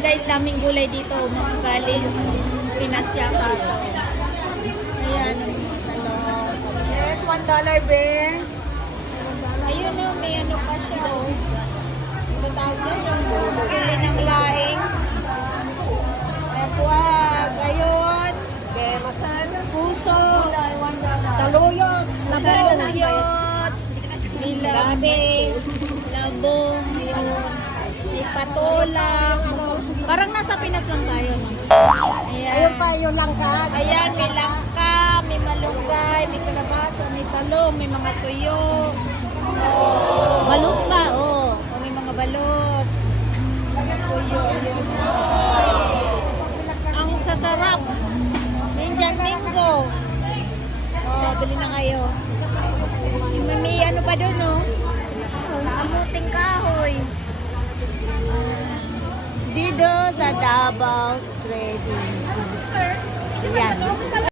guys, daming gulay dito. Mga galing Pinas yata. Ayan. Yes, one dollar, be. Ayun o, may ano pa siya o. Ano tawag? Yung Huli ng laing. Epuag. Ayun. Be, masana. Puso. Saluyot. Saluyot. Nilabe. Labong. Ayun. May patolang. Parang nasa Pinas lang tayo. No? Ayan. Ayun pa, yung langka. Ayan, may langka, may malunggay, may kalabasa, may talong, may mga tuyo. Oh, balot pa, oh. oh may mga balot. Tuyo, yun. Ang sasarap. Indian mango. Oh, bili na kayo. those at the trading.